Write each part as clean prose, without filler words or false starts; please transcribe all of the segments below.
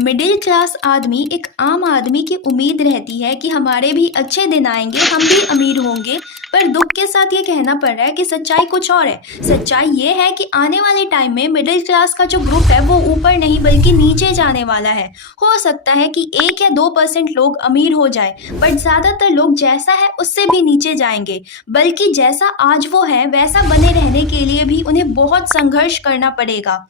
Middle class आदमी एक आम आदमी की उम्मीद रहती है कि हमारे भी अच्छे दिन आएंगे, हम भी अमीर होंगे। पर दुख के साथ ये कहना पड़ रहा है कि सच्चाई कुछ और है। सच्चाई ये है कि आने वाले टाइम में मिडिल क्लास का जो ग्रुप है वो ऊपर नहीं बल्कि नीचे जाने वाला है। हो सकता है कि 1 या 2% लोग अमीर हो जाए, बट ज्यादातर लोग जैसा है उससे भी नीचे जाएंगे। बल्कि जैसा आज वो है वैसा बने रहने के लिए भी उन्हें बहुत संघर्ष करना पड़ेगा।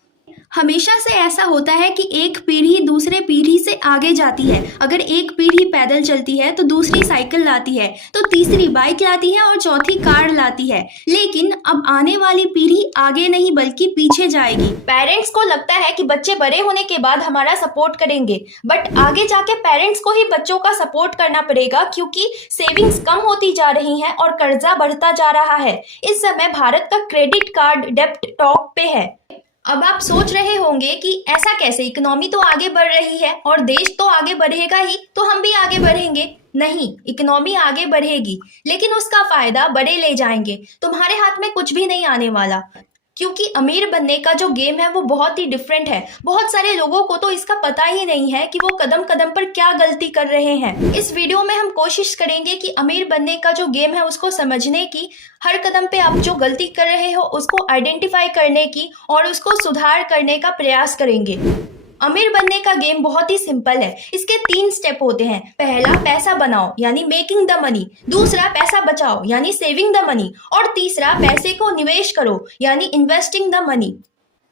हमेशा से ऐसा होता है कि एक पीढ़ी दूसरे पीढ़ी से आगे जाती है। अगर एक पीढ़ी पैदल चलती है तो दूसरी साइकिल लाती है, तो तीसरी बाइक लाती है और चौथी कार लाती है। लेकिन अब आने वाली पीढ़ी आगे नहीं बल्कि पीछे जाएगी। पेरेंट्स को लगता है कि बच्चे बड़े होने के बाद हमारा सपोर्ट करेंगे, बट आगे जाके पेरेंट्स को ही बच्चों का सपोर्ट करना पड़ेगा, क्योंकि सेविंग्स कम होती जा रही हैं और कर्जा बढ़ता जा रहा है। इस समय भारत का क्रेडिट कार्ड डेब्ट टॉप पे है। अब आप सोच रहे होंगे कि ऐसा कैसे, इकोनॉमी तो आगे बढ़ रही है और देश तो आगे बढ़ेगा ही, तो हम भी आगे बढ़ेंगे। नहीं, इकोनॉमी आगे बढ़ेगी लेकिन उसका फायदा बड़े ले जाएंगे। तुम्हारे हाथ में कुछ भी नहीं आने वाला, क्योंकि अमीर बनने का जो गेम है वो बहुत ही डिफरेंट है। बहुत सारे लोगों को तो इसका पता ही नहीं है कि वो कदम कदम पर क्या गलती कर रहे हैं। इस वीडियो में हम कोशिश करेंगे कि अमीर बनने का जो गेम है उसको समझने की, हर कदम पे आप जो गलती कर रहे हो उसको आइडेंटिफाई करने की और उसको सुधार करने का प्रयास करेंगे। अमीर बनने का गेम बहुत ही सिंपल है। इसके 3 स्टेप होते हैं। पहला, पैसा बनाओ यानी मेकिंग द मनी। दूसरा, पैसा बचाओ यानी सेविंग द मनी। और तीसरा, पैसे को निवेश करो यानी इन्वेस्टिंग द मनी।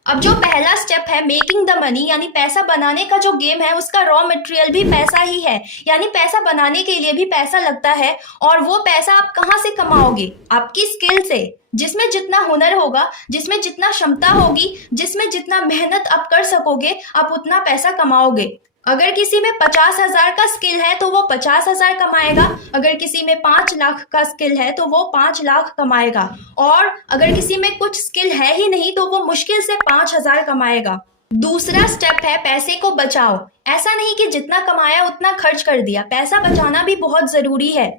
अब जो पहला स्टेप है मेकिंग द मनी यानी पैसा बनाने का जो गेम है, उसका रॉ मटेरियल भी पैसा ही है। यानी पैसा बनाने के लिए भी पैसा लगता है, और वो पैसा आप कहाँ से कमाओगे? आपकी स्किल से। जिसमें जितना हुनर होगा, जिसमें जितना क्षमता होगी, जिसमें जितना मेहनत आप कर सकोगे, आप उतना पैसा कमाओगे। अगर किसी में 50,000 का स्किल है तो वो 50,000 कमाएगा। अगर किसी में 5 लाख का स्किल है तो वो 5 लाख कमाएगा। और अगर किसी में कुछ स्किल है ही नहीं तो वो मुश्किल से 5,000 कमाएगा। दूसरा स्टेप है पैसे को बचाओ। ऐसा नहीं कि जितना कमाया उतना खर्च कर दिया, पैसा बचाना भी बहुत जरूरी है।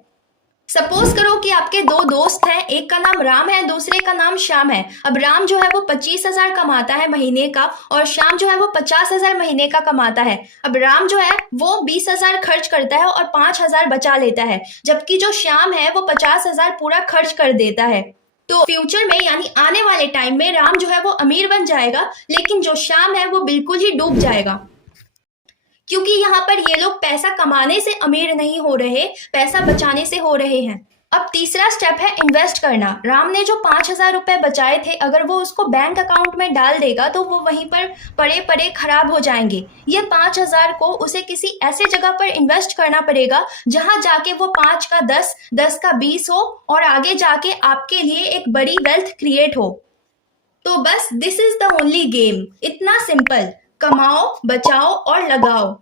सपोज करो कि आपके 2 दोस्त हैं, एक का नाम राम है, दूसरे का नाम श्याम है। अब राम जो है वो 25,000 कमाता है महीने का, और श्याम जो है वो 50,000 महीने का कमाता है। अब राम जो है वो 20,000 खर्च करता है और 5,000 बचा लेता है, जबकि जो श्याम है वो 50,000 पूरा खर्च कर देता है। तो फ्यूचर में यानी आने वाले टाइम में राम जो है वो अमीर बन जाएगा, लेकिन जो श्याम है वो बिल्कुल ही डूब जाएगा, क्योंकि यहाँ पर ये लोग पैसा कमाने से अमीर नहीं हो रहे, पैसा बचाने से हो रहे हैं। अब तीसरा स्टेप है इन्वेस्ट करना। राम ने जो 5,000 रुपए बचाए थे, अगर वो उसको बैंक अकाउंट में डाल देगा तो वो वहीं पर पड़े पड़े खराब हो जाएंगे। ये 5,000 को उसे किसी ऐसे जगह पर इन्वेस्ट करना पड़ेगा जहां जाके वो 5 का 10, 10 का 20 हो, और आगे जाके आपके लिए एक बड़ी वेल्थ क्रिएट हो। तो बस this is the only game. इतना सिंपल, कमाओ, बचाओ और लगाओ।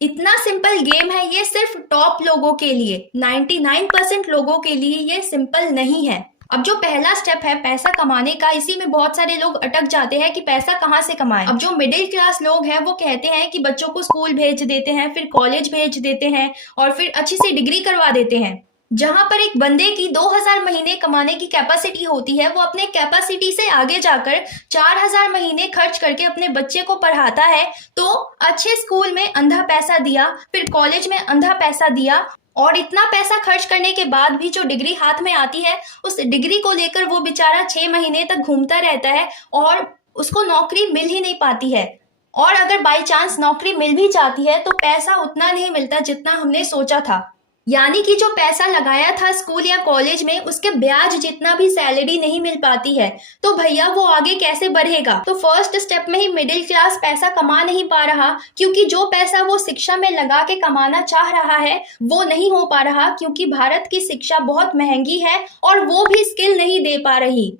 इतना सिंपल गेम है ये सिर्फ टॉप लोगों के लिए। 99% लोगों के लिए ये सिंपल नहीं है। अब जो पहला स्टेप है पैसा कमाने का, इसी में बहुत सारे लोग अटक जाते हैं कि पैसा कहाँ से कमाएं। अब जो मिडिल क्लास लोग हैं वो कहते हैं कि बच्चों को स्कूल भेज देते हैं, फिर कॉलेज भेज देते हैं और फिर अच्छी सी डिग्री करवा देते हैं। जहां पर एक बंदे की 2,000 महीने कमाने की कैपेसिटी होती है, वो अपने कैपेसिटी से आगे जाकर 4,000 महीने खर्च करके अपने बच्चे को पढ़ाता है। तो अच्छे स्कूल में अंधा पैसा दिया, फिर कॉलेज में अंधा पैसा दिया, और इतना पैसा खर्च करने के बाद भी जो डिग्री हाथ में आती है, उस डिग्री को लेकर वो बेचारा 6 महीने तक घूमता रहता है और उसको नौकरी मिल ही नहीं पाती है। और अगर बाई चांस नौकरी मिल भी जाती है तो पैसा उतना नहीं मिलता जितना हमने सोचा था। यानी कि जो पैसा लगाया था स्कूल या कॉलेज में, उसके ब्याज जितना भी सैलरी नहीं मिल पाती है। तो भैया वो आगे कैसे बढ़ेगा? तो फर्स्ट स्टेप में ही मिडिल क्लास पैसा कमा नहीं पा रहा, क्योंकि जो पैसा वो शिक्षा में लगा के कमाना चाह रहा है वो नहीं हो पा रहा, क्योंकि भारत की शिक्षा बहुत महंगी है और वो भी स्किल नहीं दे पा रही,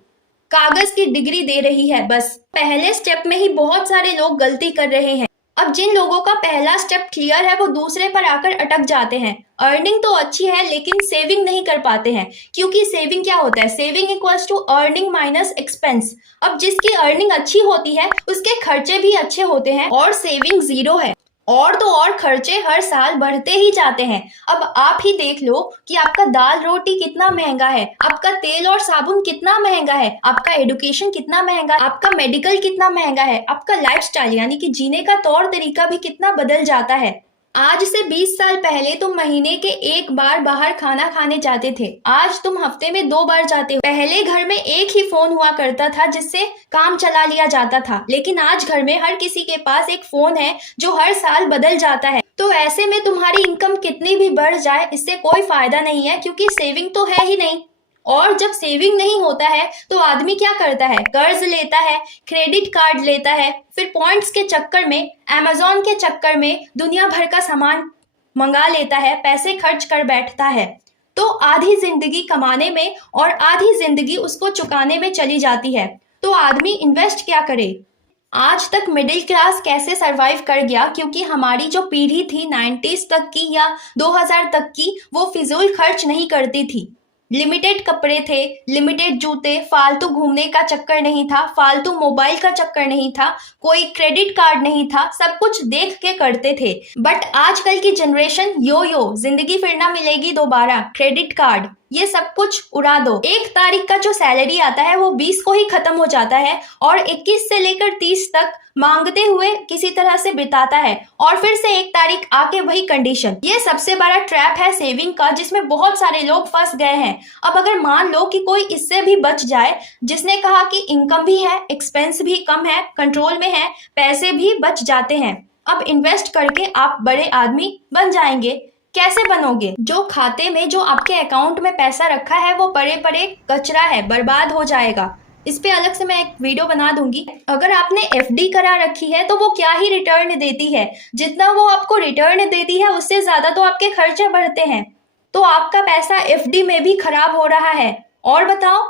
कागज की डिग्री दे रही है बस। पहले स्टेप में ही बहुत सारे लोग गलती कर रहे हैं। अब जिन लोगों का पहला स्टेप क्लियर है वो दूसरे पर आकर अटक जाते हैं। अर्निंग तो अच्छी है लेकिन सेविंग नहीं कर पाते हैं, क्योंकि सेविंग क्या होता है? Saving equals to earning minus expense. अब जिसकी अर्निंग अच्छी होती है उसके खर्चे भी अच्छे होते हैं और सेविंग 0 है। और तो और खर्चे हर साल बढ़ते ही जाते हैं। अब आप ही देख लो कि आपका दाल रोटी कितना महंगा है, आपका तेल और साबुन कितना महंगा है, आपका एडुकेशन कितना महंगा है, आपका मेडिकल कितना महंगा है, आपका लाइफस्टाइल यानी कि जीने का तौर तरीका भी कितना बदल जाता है। आज से 20 साल पहले तुम महीने के एक बार बाहर खाना खाने जाते थे, आज तुम हफ्ते में 2 बार जाते हो। पहले घर में एक ही फोन हुआ करता था जिससे काम चला लिया जाता था, लेकिन आज घर में हर किसी के पास एक फोन है जो हर साल बदल जाता है। तो ऐसे में तुम्हारी इनकम कितनी भी बढ़ जाए इससे कोई फायदा नहीं है, क्योंकि सेविंग तो है ही नहीं। और जब सेविंग नहीं होता है तो आदमी क्या करता है, कर्ज लेता है, क्रेडिट कार्ड लेता है, फिर पॉइंट्स के चक्कर में, अमेजोन के चक्कर में दुनिया भर का सामान मंगा लेता है, पैसे खर्च कर बैठता है। तो आधी जिंदगी कमाने में और आधी जिंदगी उसको चुकाने में चली जाती है। तो आदमी इन्वेस्ट क्या करे? आज तक मिडिल क्लास कैसे सरवाइव कर गया, क्योंकि हमारी जो पीढ़ी थी 90s तक की या 2000 तक की, वो फिजूल खर्च नहीं करती थी। लिमिटेड कपड़े थे, लिमिटेड जूते, फालतू घूमने का चक्कर नहीं था, फालतू मोबाइल का चक्कर नहीं था, कोई क्रेडिट कार्ड नहीं था, सब कुछ देख के करते थे। बट आजकल की जनरेशन यो जिंदगी फिर ना मिलेगी दोबारा, क्रेडिट कार्ड, ये सब कुछ उड़ा दो। 1 तारीख का जो सैलरी आता है वो 20 को ही खत्म हो जाता है और 21 से लेकर 30 तक मांगते हुए किसी तरह से बिताता है, और फिर से 1 तारीख आके वही कंडीशन। ये सबसे बड़ा ट्रैप है सेविंग का, जिसमें बहुत सारे लोग फंस गए हैं। अब अगर मान लो कि कोई इससे भी बच जाए, जिसने कहा कि इनकम भी है, एक्सपेंस भी कम है, कंट्रोल में है, पैसे भी बच जाते हैं, अब इन्वेस्ट करके आप बड़े आदमी बन जाएंगे। कैसे बनोगे? जो खाते में, जो आपके अकाउंट में पैसा रखा है वो पड़े पड़े कचरा है, बर्बाद हो जाएगा। इस पे अलग से मैं एक वीडियो बना दूंगी। अगर आपने एफडी करा रखी है तो वो क्या ही रिटर्न देती है, जितना वो आपको रिटर्न देती है उससे ज्यादा तो आपके खर्चे बढ़ते हैं। तो आपका पैसा एफडी में भी खराब हो रहा है। और बताओ,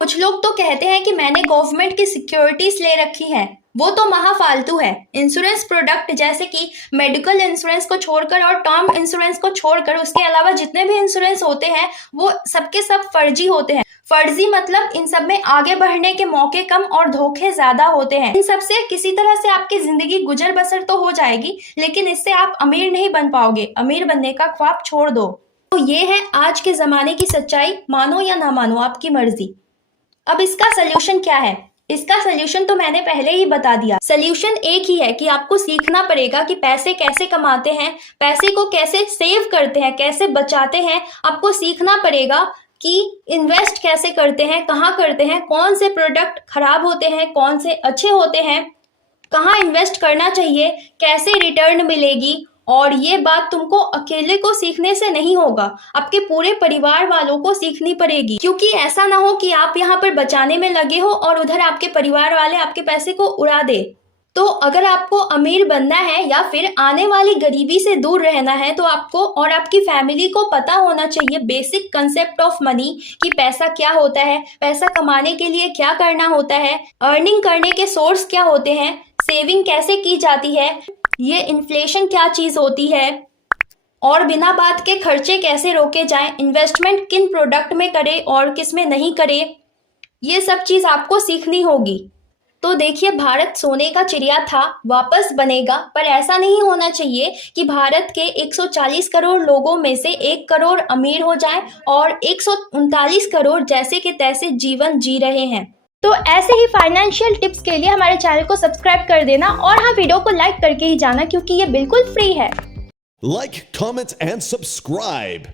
कुछ लोग तो कहते हैं कि मैंने गवर्नमेंट की सिक्योरिटीज ले रखी है, वो तो महाफालतू है। इंश्योरेंस प्रोडक्ट जैसे कि मेडिकल इंश्योरेंस को छोड़कर और टर्म इंश्योरेंस को छोड़कर उसके अलावा जितने भी इंश्योरेंस होते हैं वो सबके सब फर्जी होते हैं। फर्जी मतलब इन सब में आगे बढ़ने के मौके कम और धोखे ज्यादा होते हैं। इन सब से किसी तरह से आपकी जिंदगी गुजर बसर तो हो जाएगी, लेकिन इससे आप अमीर नहीं बन पाओगे। अमीर बनने का ख्वाब छोड़ दो। तो ये है आज के जमाने की सच्चाई, मानो या ना मानो आपकी मर्जी। अब इसका सोल्यूशन क्या है? इसका सोल्यूशन तो मैंने पहले ही बता दिया। सोल्यूशन एक ही है कि आपको सीखना पड़ेगा कि पैसे कैसे कमाते हैं, पैसे को कैसे सेव करते हैं, कैसे बचाते हैं। आपको सीखना पड़ेगा कि इन्वेस्ट कैसे करते हैं, कहाँ करते हैं, कौन से प्रोडक्ट खराब होते हैं, कौन से अच्छे होते हैं, कहाँ इन्वेस्ट करना चाहिए, कैसे रिटर्न मिलेगी। और ये बात तुमको अकेले को सीखने से नहीं होगा, आपके पूरे परिवार वालों को सीखनी पड़ेगी। क्योंकि ऐसा ना हो कि आप यहाँ पर बचाने में लगे हो और उधर आपके परिवार वाले आपके पैसे को उड़ा दे। तो अगर आपको अमीर बनना है या फिर आने वाली गरीबी से दूर रहना है तो आपको और आपकी फैमिली को पता होना चाहिए बेसिक कंसेप्ट ऑफ मनी, कि पैसा क्या होता है, पैसा कमाने के लिए क्या करना होता है, अर्निंग करने के सोर्स क्या होते हैं, सेविंग कैसे की जाती है, ये इन्फ्लेशन क्या चीज होती है, और बिना बात के खर्चे कैसे रोके जाएं, इन्वेस्टमेंट किन प्रोडक्ट में करें और किस में नहीं करें, ये सब चीज आपको सीखनी होगी। तो देखिए, भारत सोने का चिड़िया था, वापस बनेगा, पर ऐसा नहीं होना चाहिए कि भारत के 140 करोड़ लोगों में से 1 करोड़ अमीर हो जाएं और 139 करोड़ जैसे के तैसे जीवन जी रहे हैं। तो ऐसे ही फाइनेंशियल टिप्स के लिए हमारे चैनल को सब्सक्राइब कर देना, और हाँ, वीडियो को लाइक करके ही जाना क्योंकि ये बिल्कुल फ्री है। Like, comment, and subscribe.